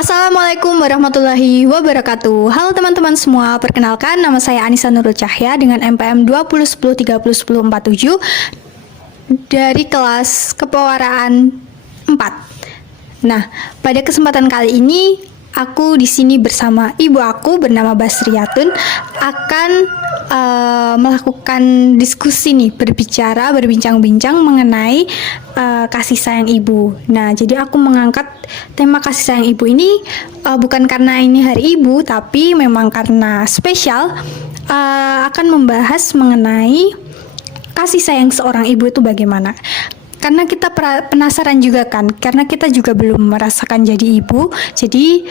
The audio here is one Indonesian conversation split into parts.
Assalamualaikum warahmatullahi wabarakatuh. Halo teman-teman semua, perkenalkan nama saya Anissa Nurul Cahya dengan MPM 2010301047 dari kelas Kepewaraan 4. Nah, pada kesempatan kali ini aku di sini bersama ibu aku bernama Basriatun akan melakukan diskusi nih, berbincang-bincang mengenai kasih sayang ibu. Nah, jadi aku mengangkat tema kasih sayang ibu ini bukan karena ini hari ibu, tapi memang karena spesial akan membahas mengenai kasih sayang seorang ibu itu bagaimana. Karena kita penasaran juga kan, karena kita juga belum merasakan jadi ibu, jadi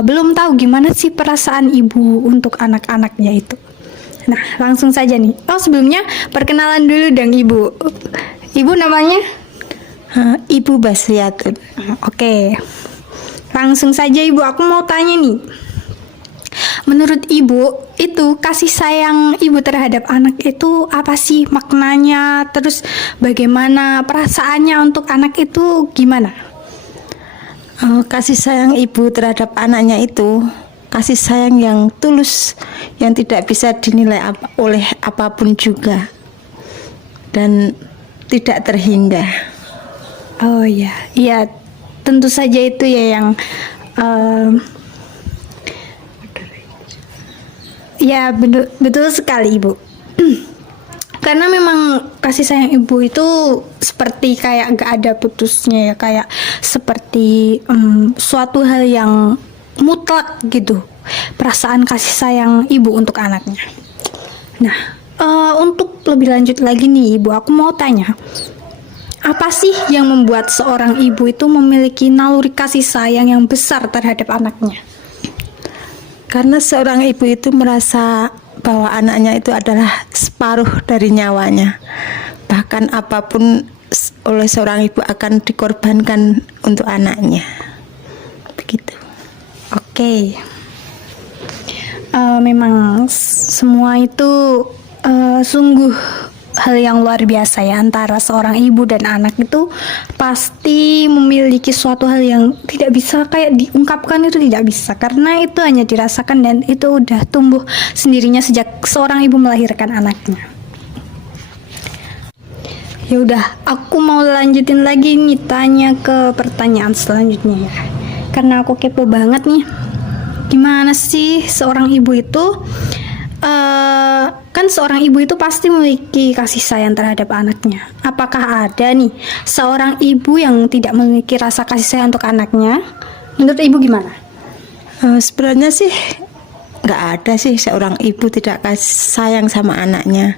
belum tahu gimana sih perasaan ibu untuk anak-anaknya itu. Nah, langsung saja nih. Oh, sebelumnya perkenalan dulu dong ibu. Ibu namanya? Ibu Basriatun. Oke. Langsung saja ibu, aku mau tanya nih. Menurut ibu, itu kasih sayang ibu terhadap anak itu apa sih maknanya? Terus bagaimana perasaannya untuk anak itu gimana? Kasih sayang ibu terhadap anaknya itu kasih sayang yang tulus, yang tidak bisa dinilai oleh apapun juga dan tidak terhingga. Oh ya, iya tentu saja itu ya yang ya betul sekali ibu. Karena memang kasih sayang ibu itu seperti kayak gak ada putusnya ya, kayak seperti suatu hal yang mutlak gitu, perasaan kasih sayang ibu untuk anaknya. Nah, untuk lebih lanjut lagi nih ibu, aku mau tanya, apa sih yang membuat seorang ibu itu memiliki naluri kasih sayang yang besar terhadap anaknya? Karena seorang ibu itu merasa bahwa anaknya itu adalah separuh dari nyawanya. Bahkan apapun oleh seorang ibu akan dikorbankan untuk anaknya. Begitu. Oke. Memang semua itu sungguh hal yang luar biasa ya, antara seorang ibu dan anak itu pasti memiliki suatu hal yang tidak bisa kayak diungkapkan, itu tidak bisa, karena itu hanya dirasakan dan itu udah tumbuh sendirinya sejak seorang ibu melahirkan anaknya. Ya udah, aku mau lanjutin lagi nih, tanya ke pertanyaan selanjutnya ya, karena aku kepo banget nih, gimana sih seorang ibu itu kan seorang ibu itu pasti memiliki kasih sayang terhadap anaknya. Apakah ada nih seorang ibu yang tidak memiliki rasa kasih sayang untuk anaknya? Menurut ibu gimana? Sebenarnya sih nggak ada sih seorang ibu tidak kasih sayang sama anaknya.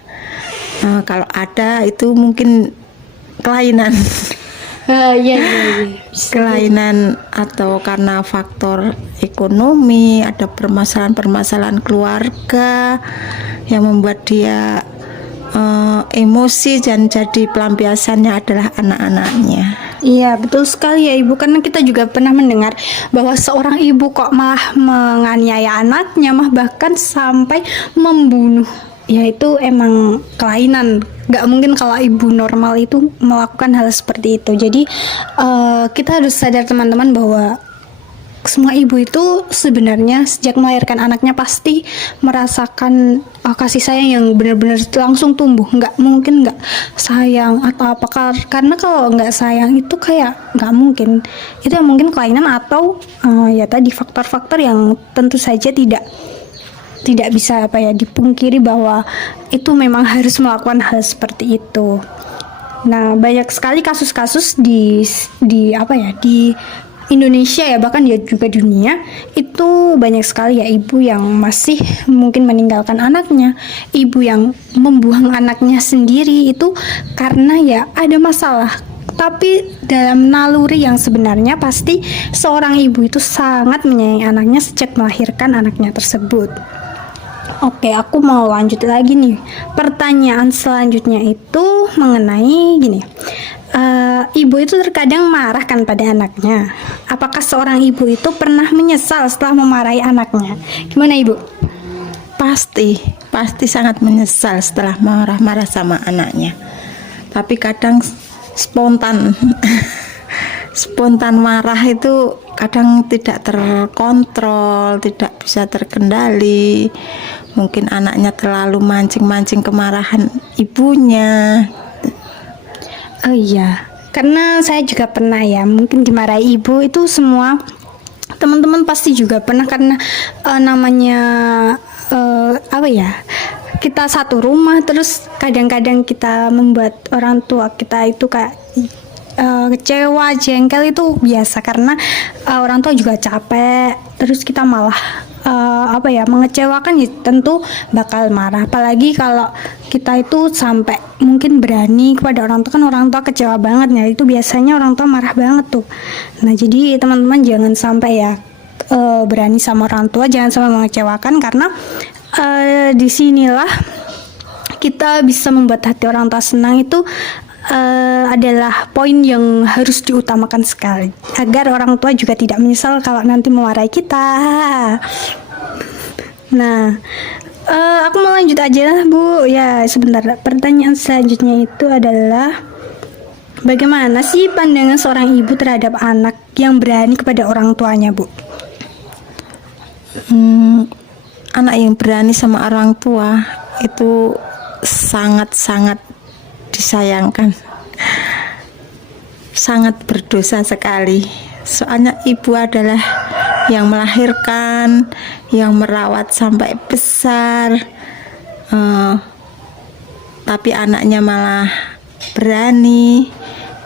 Kalau ada itu mungkin kelainan. Iya. Kelainan atau karena faktor ekonomi, ada permasalahan-permasalahan keluarga yang membuat dia emosi, dan jadi pelampiasannya adalah anak-anaknya. Iya, betul sekali ya ibu, karena kita juga pernah mendengar bahwa seorang ibu kok malah menganiaya anaknya, bahkan sampai membunuh. Ya itu emang kelainan. Gak mungkin kalau ibu normal itu melakukan hal seperti itu. Jadi kita harus sadar teman-teman bahwa semua ibu itu sebenarnya sejak melahirkan anaknya pasti merasakan kasih sayang yang benar-benar langsung tumbuh. Nggak mungkin nggak sayang atau apa, karena kalau nggak sayang itu kayak nggak mungkin. Itu mungkin kelainan atau ya tadi faktor-faktor yang tentu saja tidak bisa dipungkiri bahwa itu memang harus melakukan hal seperti itu. Nah, banyak sekali kasus-kasus di Indonesia ya, bahkan juga dunia, itu banyak sekali ya ibu yang masih mungkin meninggalkan anaknya, ibu yang membuang anaknya sendiri itu karena ya ada masalah. Tapi dalam naluri yang sebenarnya pasti seorang ibu itu sangat menyayangi anaknya sejak melahirkan anaknya tersebut. Oke, aku mau lanjut lagi nih. Pertanyaan selanjutnya itu mengenai gini. Ibu itu terkadang marah kan pada anaknya. Apakah seorang ibu itu pernah menyesal setelah memarahi anaknya? Gimana ibu? Pasti sangat menyesal setelah marah-marah sama anaknya. Tapi kadang spontan marah itu kadang tidak terkontrol, tidak bisa terkendali. Mungkin anaknya terlalu mancing-mancing kemarahan ibunya. Oh iya, karena saya juga pernah ya, mungkin dimarahi ibu itu semua teman-teman pasti juga pernah karena namanya apa ya? Kita satu rumah terus kadang-kadang kita membuat orang tua kita itu kayak kecewa, jengkel itu biasa karena orang tua juga capek, terus kita malah apa ya mengecewakan ya tentu bakal marah. Apalagi kalau kita itu sampai mungkin berani kepada orang tua, kan orang tua kecewa banget ya, itu biasanya orang tua marah banget tuh. Nah jadi teman-teman jangan sampai ya berani sama orang tua, jangan sampai mengecewakan karena disinilah kita bisa membuat hati orang tua senang. Itu adalah poin yang harus diutamakan sekali agar orang tua juga tidak menyesal kalau nanti memarahi kita. Nah, aku mau lanjut aja lah Bu. Ya sebentar, pertanyaan selanjutnya itu adalah bagaimana sih pandangan seorang ibu terhadap anak yang berani kepada orang tuanya Bu? Anak yang berani sama orang tua itu sangat-sangat disayangkan, sangat berdosa sekali. Soalnya ibu adalah yang melahirkan, yang merawat sampai besar, tapi anaknya malah berani.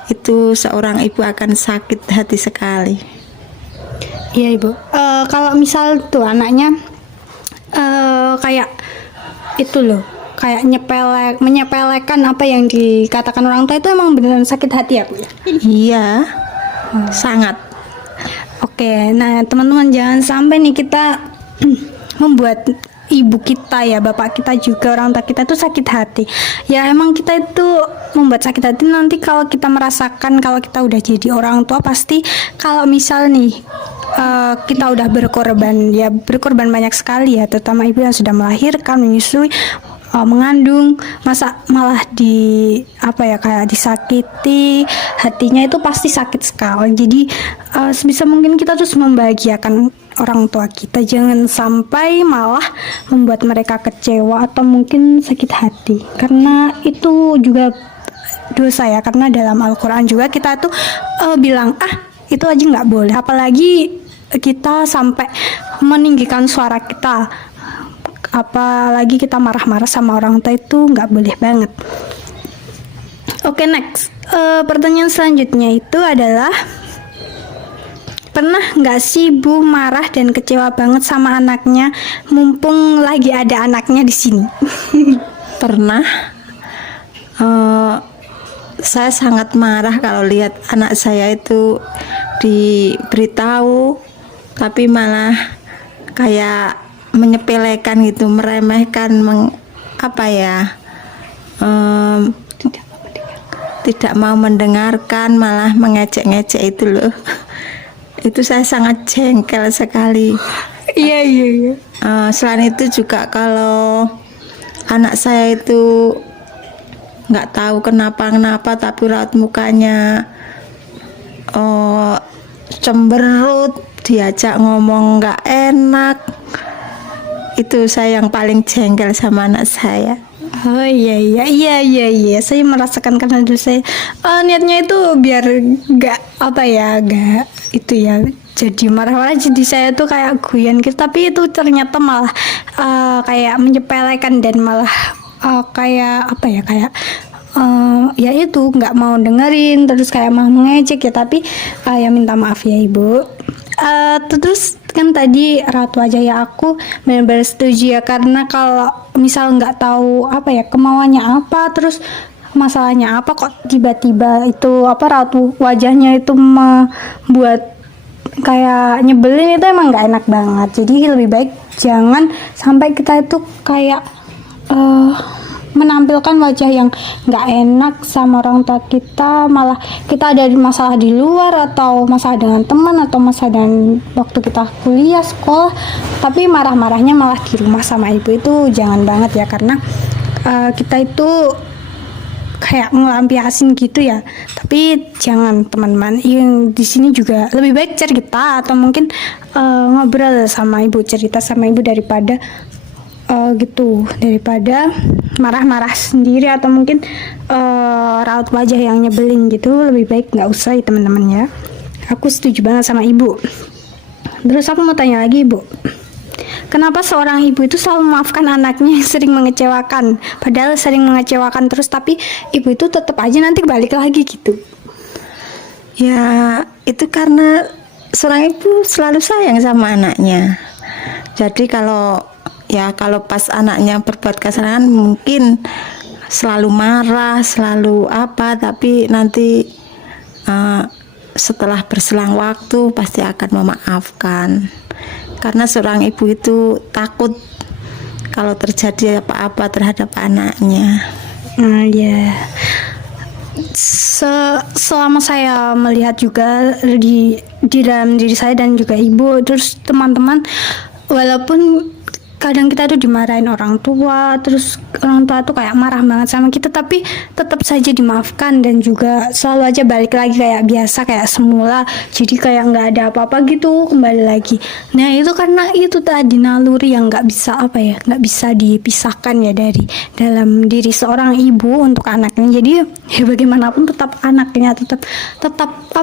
Itu seorang ibu akan sakit hati sekali. Iya Ibu, kalau misal tuh anaknya kayak itu loh, kayak menyepelekan apa yang dikatakan orang tua, itu emang beneran sakit hati ya Bu ya? Iya, sangat. Oke, nah teman-teman jangan sampai nih kita membuat ibu kita ya, bapak kita juga, orang tua kita itu sakit hati. Ya emang kita itu membuat sakit hati nanti kalau kita merasakan kalau kita udah jadi orang tua. Pasti kalau misal nih kita udah berkorban banyak sekali ya, terutama ibu yang sudah melahirkan, menyusui, mengandung, masa malah kayak disakiti, hatinya itu pasti sakit sekali. Jadi sebisa mungkin kita terus membahagiakan orang tua kita, jangan sampai malah membuat mereka kecewa atau mungkin sakit hati, karena itu juga dosa ya. Karena dalam Al-Quran juga kita tuh bilang itu aja nggak boleh, apalagi kita sampai meninggikan suara kita, apalagi kita marah-marah sama orang tua, itu nggak boleh banget. Oke, next. Pertanyaan selanjutnya itu adalah pernah nggak sih Bu marah dan kecewa banget sama anaknya mumpung lagi ada anaknya di sini? Pernah. Saya sangat marah kalau lihat anak saya itu diberitahu tapi malah kayak menyepelekan gitu, meremehkan, tidak mau mendengarkan, malah mengejek-ngejek itu loh. Itu saya sangat jengkel sekali. Iya. Selain itu juga kalau anak saya itu nggak tahu kenapa tapi raut mukanya cemberut, diajak ngomong nggak enak, itu saya yang paling jengkel sama anak saya. Oh iya, saya merasakan karena dulu saya niatnya itu biar nggak itu ya, jadi marah-marah, jadi saya tuh kayak guyon gitu, tapi itu ternyata malah kayak menyepelekan dan malah ya itu nggak mau dengerin, terus kayak malah mengejek ya. Tapi ya minta maaf ya Ibu. Terus kan tadi Ratu aja ya, aku benar-benar setuju ya, karena kalau misal nggak tahu kemauannya apa, terus masalahnya apa, kok tiba-tiba itu Ratu wajahnya itu membuat kayak nyebelin, itu emang nggak enak banget. Jadi lebih baik jangan sampai kita itu kayak menampilkan wajah yang nggak enak sama orang tua kita, malah kita ada masalah di luar atau masalah dengan teman atau masalah dengan waktu kita kuliah sekolah, tapi marah-marahnya malah di rumah sama ibu, itu jangan banget ya. Karena kita itu kayak ngelampiasin gitu ya, Tapi jangan teman-teman, yang di sini juga lebih baik cerita atau mungkin ngobrol sama ibu, cerita sama ibu daripada daripada marah-marah sendiri atau mungkin raut wajah yang nyebelin gitu. Lebih baik nggak usah ya teman-teman ya. Aku setuju banget sama ibu. Terus aku mau tanya lagi ibu, kenapa seorang ibu itu selalu memaafkan anaknya yang sering mengecewakan, padahal sering mengecewakan terus, tapi ibu itu tetap aja nanti balik lagi gitu? Ya, itu karena seorang ibu selalu sayang sama anaknya. Jadi kalau pas anaknya berbuat kesalahan mungkin selalu marah, selalu apa, tapi nanti setelah berselang waktu pasti akan memaafkan. Karena seorang ibu itu takut kalau terjadi apa-apa terhadap anaknya. Ya. Selama saya melihat juga di dalam diri saya dan juga ibu, terus teman-teman, walaupun kadang kita tuh dimarahin orang tua, terus orang tua tuh kayak marah banget sama kita, tapi tetap saja dimaafkan dan juga selalu aja balik lagi kayak biasa, kayak semula, jadi kayak nggak ada apa-apa gitu, kembali lagi. Nah itu karena itu tadi naluri yang nggak bisa dipisahkan ya dari dalam diri seorang ibu untuk anaknya. Jadi ya bagaimanapun tetap anaknya, tetap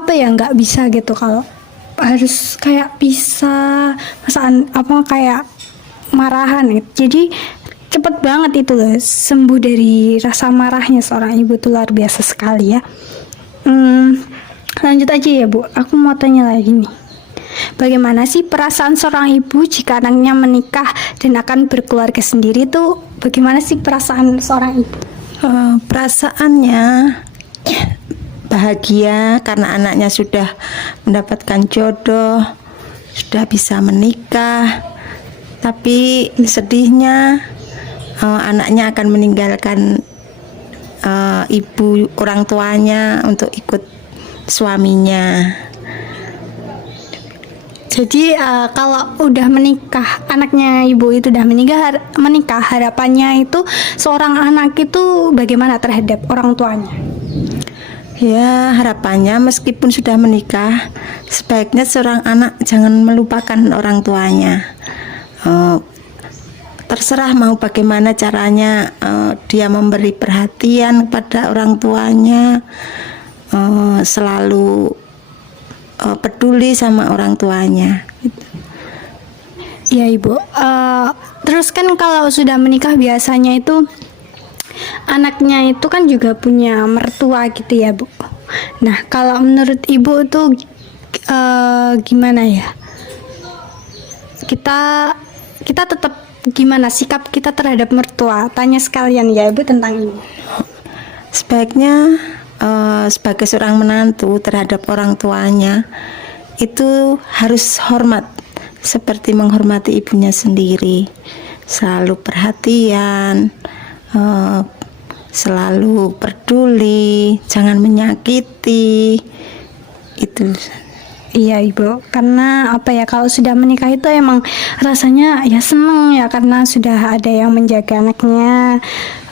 nggak bisa gitu kalau harus kayak bisa kayak marahan gitu. Jadi cepet banget itu loh sembuh dari rasa marahnya seorang ibu, tuh luar biasa sekali ya. Lanjut aja ya Bu, aku mau tanya lagi nih, bagaimana sih perasaan seorang ibu jika anaknya menikah dan akan berkeluarga sendiri, tuh bagaimana sih perasaan seorang ibu? Perasaannya bahagia karena anaknya sudah mendapatkan jodoh, sudah bisa menikah. Tapi sedihnya anaknya akan meninggalkan ibu orang tuanya untuk ikut suaminya. Jadi kalau udah menikah, anaknya ibu itu udah menikah, harapannya itu seorang anak itu bagaimana terhadap orang tuanya? Ya, harapannya meskipun sudah menikah, sebaiknya seorang anak jangan melupakan orang tuanya. Terserah mau bagaimana caranya dia memberi perhatian kepada orang tuanya, selalu peduli sama orang tuanya. Ya ibu, terus kan kalau sudah menikah biasanya itu anaknya itu kan juga punya mertua gitu ya Bu. Nah kalau menurut ibu tuh gimana ya? Kita tetap gimana sikap kita terhadap mertua? Tanya sekalian ya Ibu tentang ini. Sebaiknya sebagai seorang menantu terhadap orang tuanya itu harus hormat, seperti menghormati ibunya sendiri, selalu perhatian, selalu peduli, jangan menyakiti. Itu. Iya Ibu, karena kalau sudah menikah itu emang rasanya ya seneng ya, karena sudah ada yang menjaga anaknya,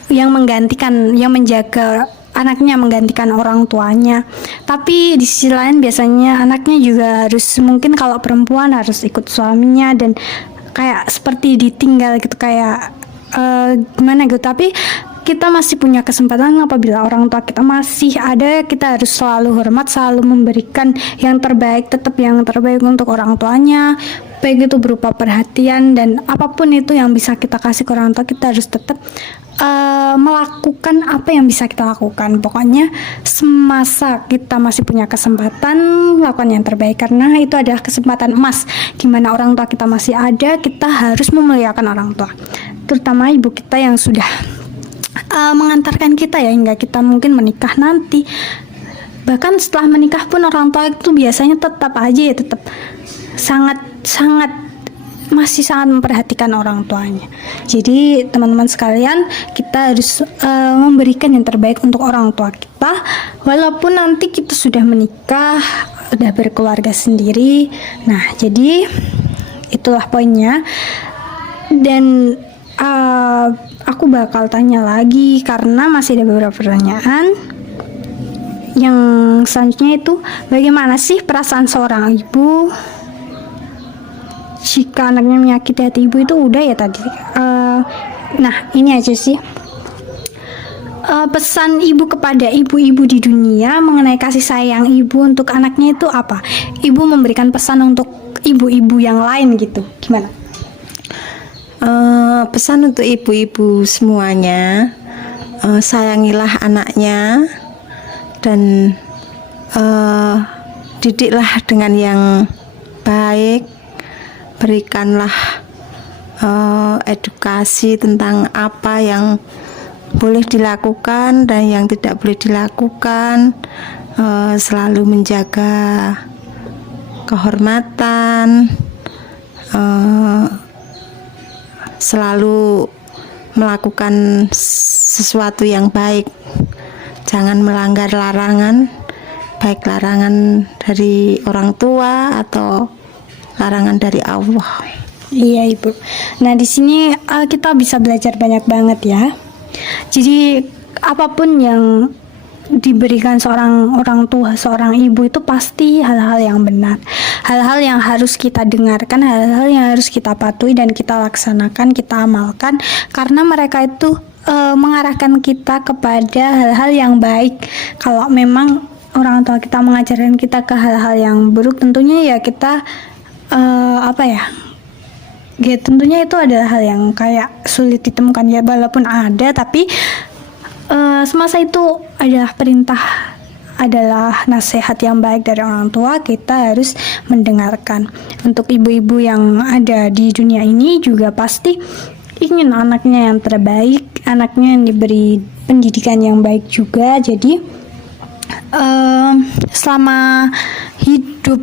yang menjaga anaknya menggantikan orang tuanya. Tapi di sisi lain biasanya anaknya juga harus, mungkin kalau perempuan harus ikut suaminya dan kayak seperti ditinggal gitu, kayak gimana gitu. Tapi kita masih punya kesempatan, apabila orang tua kita masih ada, kita harus selalu hormat, selalu memberikan yang terbaik, tetap yang terbaik untuk orang tuanya, baik itu berupa perhatian dan apapun itu yang bisa kita kasih ke orang tua, kita harus tetap melakukan apa yang bisa kita lakukan. Pokoknya semasa kita masih punya kesempatan, lakukan yang terbaik, karena itu adalah kesempatan emas. Dimana orang tua kita masih ada, kita harus memuliakan orang tua, terutama ibu kita yang sudah mengantarkan kita ya hingga kita mungkin menikah nanti. Bahkan setelah menikah pun orang tua itu biasanya tetap masih sangat memperhatikan orang tuanya. Jadi teman-teman sekalian, kita harus memberikan yang terbaik untuk orang tua kita, walaupun nanti kita sudah menikah, udah berkeluarga sendiri. Nah jadi itulah poinnya. Dan aku bakal tanya lagi karena masih ada beberapa pertanyaan. yang selanjutnya itu bagaimana sih perasaan seorang ibu jika anaknya menyakiti hati ibu, itu udah ya tadi. Nah ini aja sih. Pesan ibu kepada ibu-ibu di dunia mengenai kasih sayang ibu untuk anaknya itu apa? Ibu memberikan pesan untuk ibu-ibu yang lain gitu, gimana? Pesan untuk ibu-ibu semuanya, sayangilah anaknya dan didiklah dengan yang baik, berikanlah edukasi tentang apa yang boleh dilakukan dan yang tidak boleh dilakukan, selalu menjaga kehormatan, selalu melakukan sesuatu yang baik, jangan melanggar larangan, baik larangan dari orang tua atau larangan dari Allah. Iya ibu. Nah di sini kita bisa belajar banyak banget ya. Jadi apapun yang diberikan seorang orang tua, seorang ibu itu pasti hal-hal yang benar, hal-hal yang harus kita dengarkan, hal-hal yang harus kita patuhi dan kita laksanakan, kita amalkan, karena mereka itu mengarahkan kita kepada hal-hal yang baik. Kalau memang orang tua kita mengajarkan kita ke hal-hal yang buruk, tentunya ya kita ya tentunya itu adalah hal yang kayak sulit ditemukan ya, walaupun ada, tapi semasa itu adalah perintah, adalah nasihat yang baik dari orang tua, kita harus mendengarkan. Untuk ibu-ibu yang ada di dunia ini juga pasti ingin anaknya yang terbaik, anaknya yang diberi pendidikan yang baik juga. Jadi selama hidup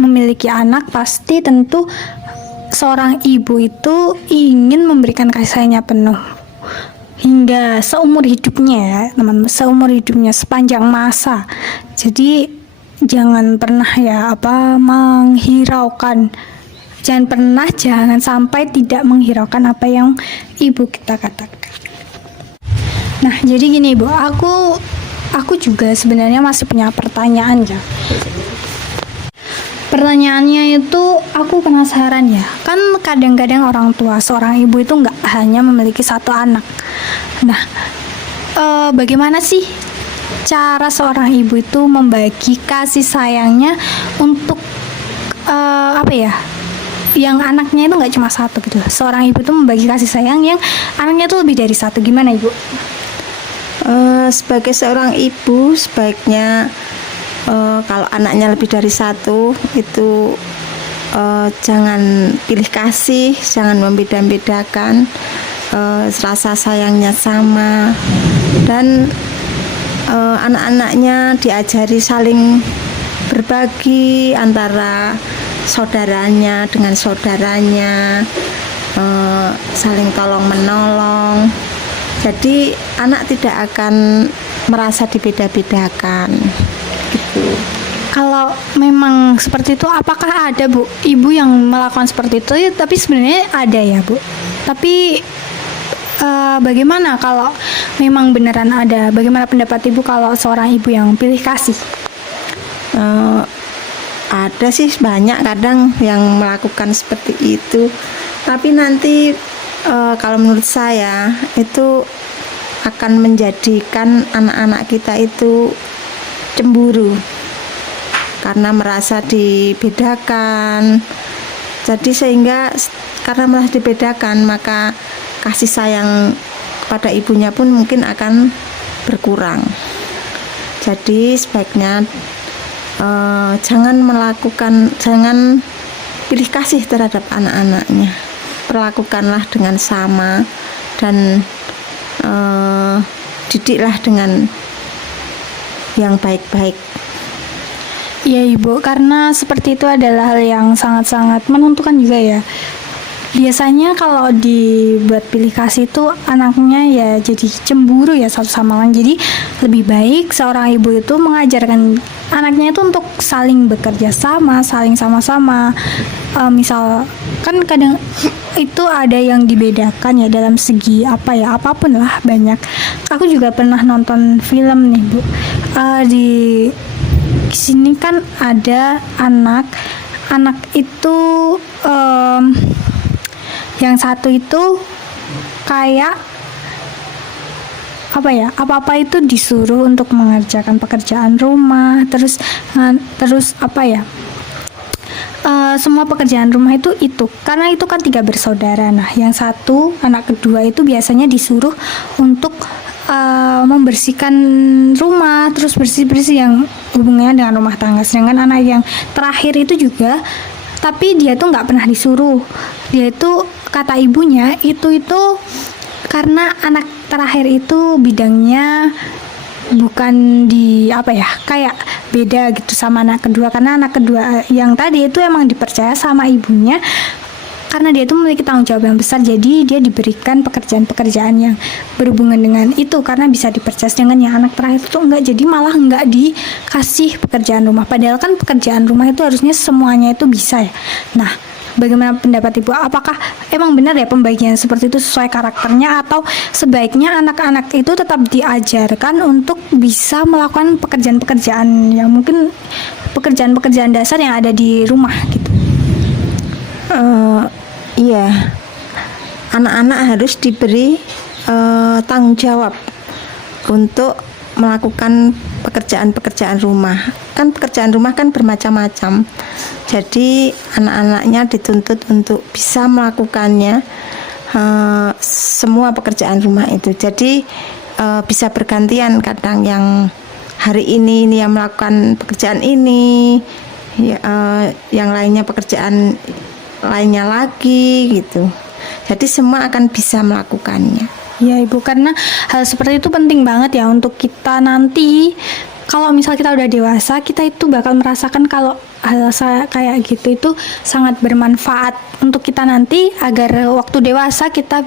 memiliki anak, pasti tentu seorang ibu itu ingin memberikan kasih sayangnya penuh hingga seumur hidupnya ya teman-teman, seumur hidupnya, sepanjang masa. Jadi jangan pernah menghiraukan, jangan sampai tidak menghiraukan apa yang ibu kita katakan. Nah jadi gini ibu, aku juga sebenarnya masih punya pertanyaan ya. Pertanyaannya itu aku penasaran ya, kan kadang-kadang orang tua seorang ibu itu nggak hanya memiliki satu anak. Nah, bagaimana sih cara seorang ibu itu membagi kasih sayangnya untuk yang anaknya itu nggak cuma satu gitu. Seorang ibu itu membagi kasih sayang yang anaknya itu lebih dari satu, gimana ibu? Sebagai seorang ibu sebaiknya kalau anaknya lebih dari satu itu jangan pilih kasih, jangan membeda-bedakan, rasa sayangnya sama, dan anak-anaknya diajari saling berbagi antara saudaranya dengan saudaranya, saling tolong menolong. Jadi anak tidak akan merasa dibeda-bedakan gitu. Kalau memang seperti itu, apakah ada Bu ibu yang melakukan seperti itu? Ya, tapi sebenarnya ada ya Bu. Tapi bagaimana kalau memang beneran ada? Bagaimana pendapat ibu kalau seorang ibu yang pilih kasih? Ada sih banyak kadang yang melakukan seperti itu. Tapi nanti kalau menurut saya itu akan menjadikan anak-anak kita itu cemburu karena merasa dibedakan. Jadi sehingga karena merasa dibedakan, maka kasih sayang pada ibunya pun mungkin akan berkurang. Jadi sebaiknya jangan pilih kasih terhadap anak-anaknya. Perlakukanlah dengan sama dan didiklah dengan yang baik-baik. Iya ibu, karena seperti itu adalah hal yang sangat-sangat menentukan juga ya. Biasanya kalau dibuat pilih kasih itu anaknya ya jadi cemburu ya satu sama lain. Jadi lebih baik seorang ibu itu mengajarkan anaknya itu untuk saling bekerja sama, saling sama-sama. Misal kan kadang itu ada yang dibedakan ya dalam segi apapun lah banyak. Aku juga pernah nonton film nih Bu, di sini kan ada anak itu yang satu itu kayak apa ya, apa-apa itu disuruh untuk mengerjakan pekerjaan rumah, terus apa ya, semua pekerjaan rumah itu karena itu kan 3 bersaudara. Nah, yang satu anak kedua itu biasanya disuruh untuk membersihkan rumah, terus bersih-bersih yang hubungannya dengan rumah tangga. Sedangkan anak yang terakhir itu juga, tapi dia tuh nggak pernah disuruh. Dia itu kata ibunya itu karena anak terakhir itu bidangnya bukan di apa ya, kayak beda gitu sama anak kedua, karena anak kedua yang tadi itu emang dipercaya sama ibunya karena dia itu memiliki tanggung jawab yang besar, jadi dia diberikan pekerjaan-pekerjaan yang berhubungan dengan itu karena bisa dipercaya. Sedangkan yang anak terakhir itu enggak, jadi malah enggak dikasih pekerjaan rumah, padahal kan pekerjaan rumah itu harusnya semuanya itu bisa ya. Nah, bagaimana pendapat Ibu? Apakah emang benar ya pembagian seperti itu sesuai karakternya, atau sebaiknya anak-anak itu tetap diajarkan untuk bisa melakukan pekerjaan-pekerjaan yang mungkin pekerjaan-pekerjaan dasar yang ada di rumah gitu? Iya, anak-anak harus diberi tanggung jawab untuk melakukan pekerjaan-pekerjaan rumah. Kan pekerjaan rumah kan bermacam-macam. Jadi anak-anaknya dituntut untuk bisa melakukannya semua pekerjaan rumah itu. Jadi bisa bergantian, kadang yang hari ini yang melakukan pekerjaan ini, yang lainnya pekerjaan lainnya lagi gitu. Jadi semua akan bisa melakukannya. Ya Ibu, karena hal seperti itu penting banget ya untuk kita nanti. Kalau misal kita udah dewasa, kita itu bakal merasakan kalau hal kayak gitu itu sangat bermanfaat untuk kita nanti, agar waktu dewasa kita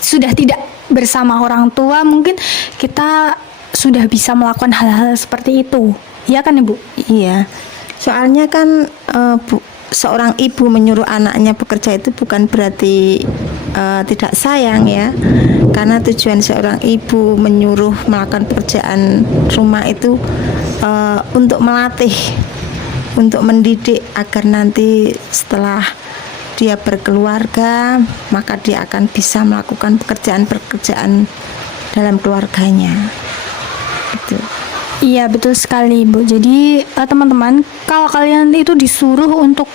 sudah tidak bersama orang tua, mungkin kita sudah bisa melakukan hal-hal seperti itu. Iya kan Ibu? Iya. Soalnya kan seorang ibu menyuruh anaknya bekerja itu bukan berarti tidak sayang ya, karena tujuan seorang ibu menyuruh melakukan pekerjaan rumah itu untuk melatih, untuk mendidik agar nanti setelah dia berkeluarga maka dia akan bisa melakukan pekerjaan-pekerjaan dalam keluarganya gitu. Iya betul sekali Ibu. Jadi teman-teman, kalau kalian itu disuruh untuk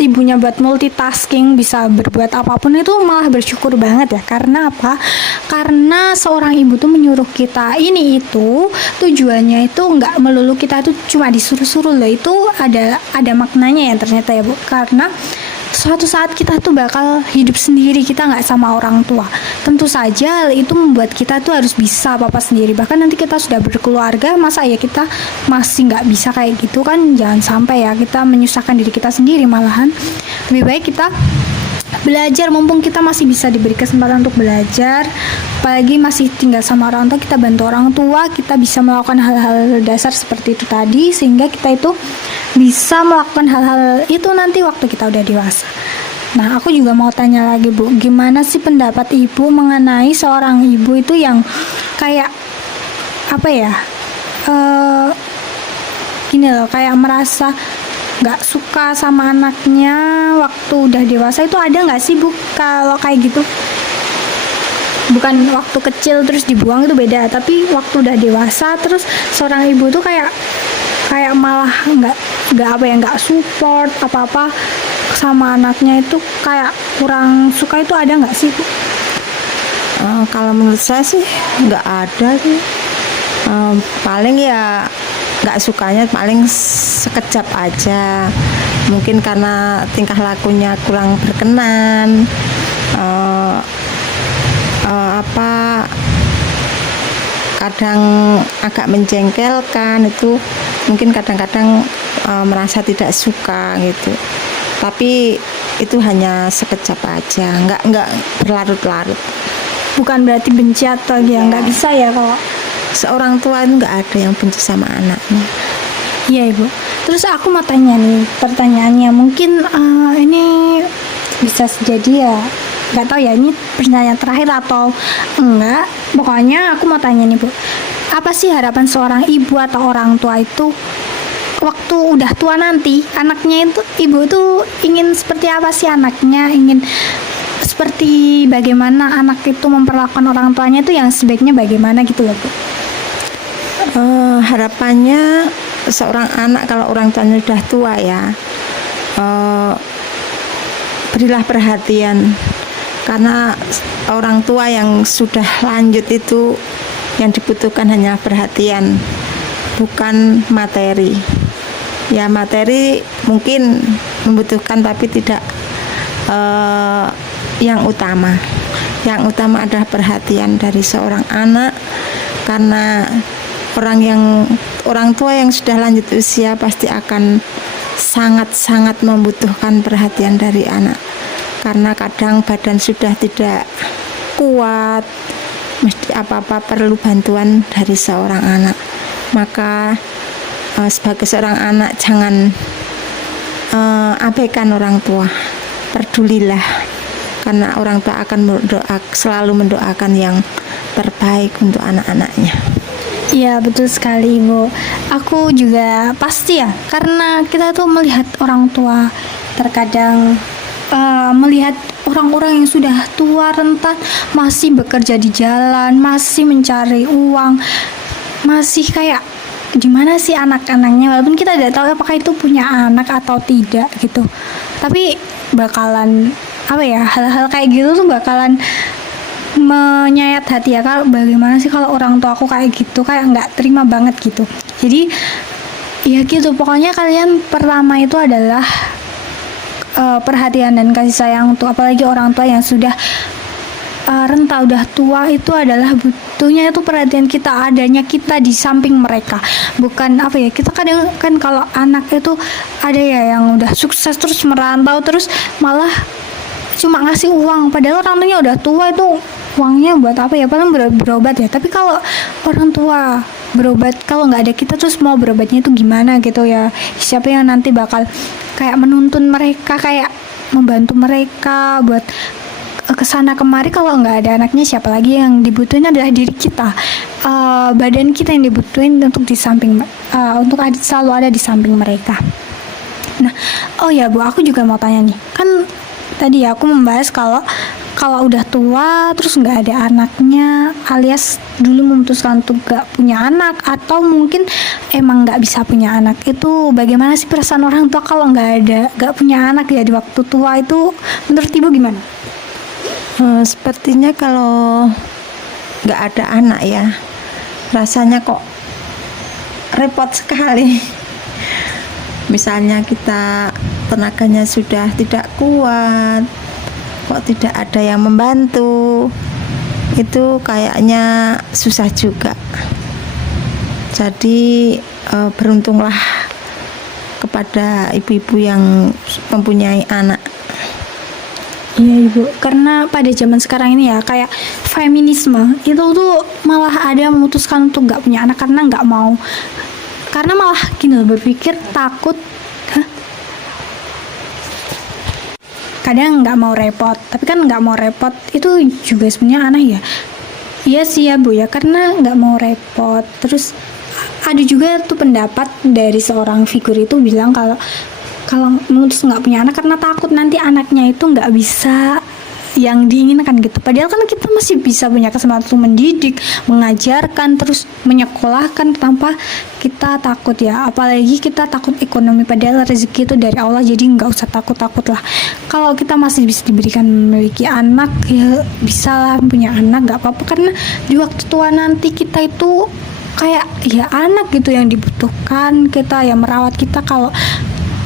ibunya buat multitasking, bisa berbuat apapun, itu malah bersyukur banget ya. Karena apa? Karena seorang ibu tuh menyuruh kita ini itu tujuannya itu nggak melulu kita itu cuma disuruh-suruh loh. Itu ada maknanya ya ternyata ya Bu. Karena suatu saat kita tuh bakal hidup sendiri, kita nggak sama orang tua. Tentu saja hal itu membuat kita tuh harus bisa apa-apa sendiri. Bahkan nanti kita sudah berkeluarga, masa ya kita masih nggak bisa kayak gitu kan? Jangan sampai ya kita menyusahkan diri kita sendiri, malahan lebih baik kita belajar, mumpung kita masih bisa diberi kesempatan untuk belajar, apalagi masih tinggal sama orang tua, kita bantu orang tua, kita bisa melakukan hal-hal dasar seperti itu tadi, sehingga kita itu bisa melakukan hal-hal itu nanti waktu kita udah dewasa. Nah, aku juga mau tanya lagi Bu, gimana sih pendapat Ibu mengenai seorang ibu itu yang kayak apa ya, gini loh, kayak merasa nggak suka sama anaknya waktu udah dewasa, itu ada nggak sih Bu kalau kayak gitu? Bukan waktu kecil terus dibuang, itu beda, tapi waktu udah dewasa terus seorang ibu tuh kayak malah nggak support apa sama anaknya, itu kayak kurang suka, itu ada nggak sih Bu? Kalau menurut saya sih nggak ada sih. Paling ya nggak sukanya paling sekejap aja, mungkin karena tingkah lakunya kurang berkenan, kadang agak menjengkelkan, itu mungkin kadang-kadang merasa tidak suka gitu. Tapi itu hanya sekejap aja, nggak berlarut-larut. Bukan berarti benci atau ya nggak bisa ya kalau seorang tua itu nggak ada yang benci sama anaknya. Iya Ibu. Terus aku mau tanya nih, pertanyaannya mungkin ini bisa jadi ya, nggak tahu ya ini pertanyaan terakhir atau enggak. Pokoknya aku mau tanya nih Bu, apa sih harapan seorang ibu atau orang tua itu waktu udah tua nanti, anaknya itu, ibu tuh ingin seperti apa sih anaknya, ingin seperti bagaimana anak itu memperlakukan orang tuanya itu yang sebaiknya bagaimana gitu loh Bu. Harapannya seorang anak kalau orang tuanya sudah tua ya, berilah perhatian, karena orang tua yang sudah lanjut itu yang dibutuhkan hanya perhatian, bukan materi. Ya materi mungkin membutuhkan tapi tidak yang utama. Yang utama adalah perhatian dari seorang anak, karena orang tua yang sudah lanjut usia pasti akan sangat-sangat membutuhkan perhatian dari anak, karena kadang badan sudah tidak kuat, mesti apa-apa perlu bantuan dari seorang anak. Maka sebagai seorang anak jangan abaikan orang tua, pedulilah, karena orang tua akan selalu mendoakan yang terbaik untuk anak-anaknya. Iya betul sekali Ibu. Aku juga pasti ya, karena kita tuh melihat orang tua terkadang melihat orang-orang yang sudah tua rentan masih bekerja di jalan, masih mencari uang, masih kayak gimana sih anak-anaknya, walaupun kita tidak tahu apakah itu punya anak atau tidak gitu. Tapi bakalan apa ya, hal-hal kayak gitu tuh bakalan menyayat hati ya, kalau bagaimana sih kalau orang tua aku kayak gitu, kayak nggak terima banget gitu. Jadi ya gitu, pokoknya kalian pertama itu adalah perhatian dan kasih sayang untuk apalagi orang tua yang sudah renta, udah tua, itu adalah butuhnya itu perhatian kita, adanya kita di samping mereka. Bukan apa ya, kita kadang kan kalau anak itu ada ya yang udah sukses terus merantau terus malah cuma ngasih uang, padahal orang tuanya udah tua, itu uangnya buat apa ya, paling berobat ya. Tapi kalau orang tua berobat, kalau nggak ada kita terus mau berobatnya itu gimana gitu ya, siapa yang nanti bakal kayak menuntun mereka, kayak membantu mereka buat kesana kemari. Kalau nggak ada anaknya, siapa lagi? Yang dibutuhin adalah diri kita, badan kita yang dibutuhin untuk di samping untuk selalu ada di samping mereka. Nah, oh ya Bu, aku juga mau tanya nih, kan tadi ya aku membahas kalau udah tua terus nggak ada anaknya, alias dulu memutuskan untuk nggak punya anak, atau mungkin emang nggak bisa punya anak, itu bagaimana sih perasaan orang tua kalau nggak punya anak ya di waktu tua itu, menurut Ibu gimana? Sepertinya kalau nggak ada anak ya, rasanya kok repot sekali. Misalnya kita tenaganya sudah tidak kuat, kok tidak ada yang membantu, itu kayaknya susah juga. Jadi beruntunglah kepada ibu-ibu yang mempunyai anak. Iya Ibu, karena pada zaman sekarang ini ya kayak feminisme itu tuh malah ada memutuskan untuk nggak punya anak karena nggak mau, karena malah gini loh, berpikir takut, kadang nggak mau repot. Tapi kan nggak mau repot itu juga sebenarnya aneh ya. Iya sih ya Bu ya, karena nggak mau repot. Terus ada juga tuh pendapat dari seorang figur itu bilang kalau memutus nggak punya anak karena takut nanti anaknya itu nggak bisa yang diinginkan gitu. Padahal kan kita masih bisa punya kesempatan untuk mendidik, mengajarkan, terus menyekolahkan tanpa kita takut ya. Apalagi kita takut ekonomi, padahal rezeki itu dari Allah, jadi nggak usah takut-takut lah. Kalau kita masih bisa diberikan memiliki anak, ya bisa lah punya anak, nggak apa-apa, karena di waktu tua nanti kita itu kayak ya anak gitu yang dibutuhkan kita, yang merawat kita. Kalau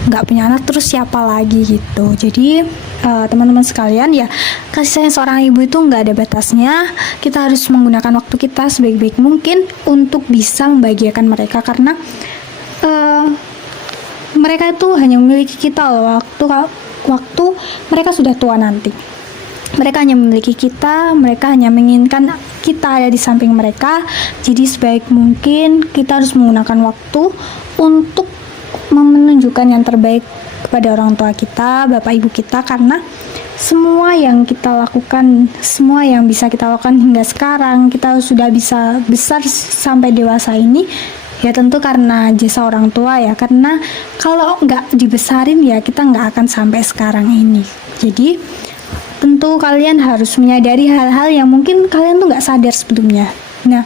nggak punya anak terus siapa lagi gitu. Jadi teman-teman sekalian ya, kasih sayang seorang ibu itu nggak ada batasnya. Kita harus menggunakan waktu kita sebaik-baik mungkin untuk bisa membahagiakan mereka, karena mereka itu hanya memiliki kita loh waktu mereka sudah tua nanti. Mereka hanya memiliki kita, mereka hanya menginginkan kita ada di samping mereka. Jadi sebaik mungkin kita harus menggunakan waktu untuk menunjukkan yang terbaik kepada orang tua kita, bapak ibu kita, karena semua yang kita lakukan, semua yang bisa kita lakukan hingga sekarang, kita sudah bisa besar sampai dewasa ini, ya tentu karena jasa orang tua ya. Karena kalau nggak dibesarin ya kita nggak akan sampai sekarang ini. Jadi tentu kalian harus menyadari hal-hal yang mungkin kalian tuh nggak sadar sebelumnya. Nah,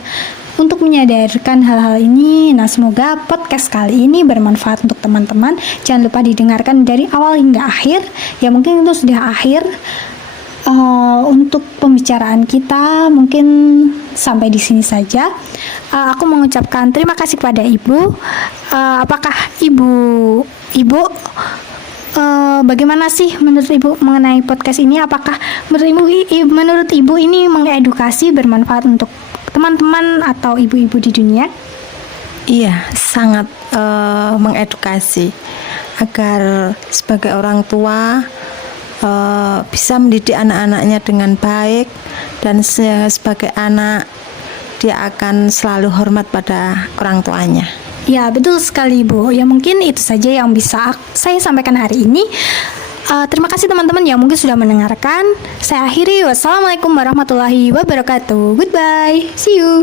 untuk menyadarkan hal-hal ini, nah semoga podcast kali ini bermanfaat untuk teman-teman. Jangan lupa didengarkan dari awal hingga akhir. Ya mungkin itu sudah akhir untuk pembicaraan kita. Mungkin sampai di sini saja. Aku mengucapkan terima kasih kepada Ibu. Apakah Ibu bagaimana sih menurut Ibu mengenai podcast ini? Apakah menurut Ibu ini mengedukasi, bermanfaat untuk teman-teman atau ibu-ibu di dunia? Iya, sangat mengedukasi agar sebagai orang tua bisa mendidik anak-anaknya dengan baik, dan sebagai anak dia akan selalu hormat pada orang tuanya. Ya, betul sekali Ibu. Ya mungkin itu saja yang bisa saya sampaikan hari ini. Terima kasih teman-teman yang mungkin sudah mendengarkan. Saya akhiri. Wassalamualaikum warahmatullahi wabarakatuh. Goodbye. See you.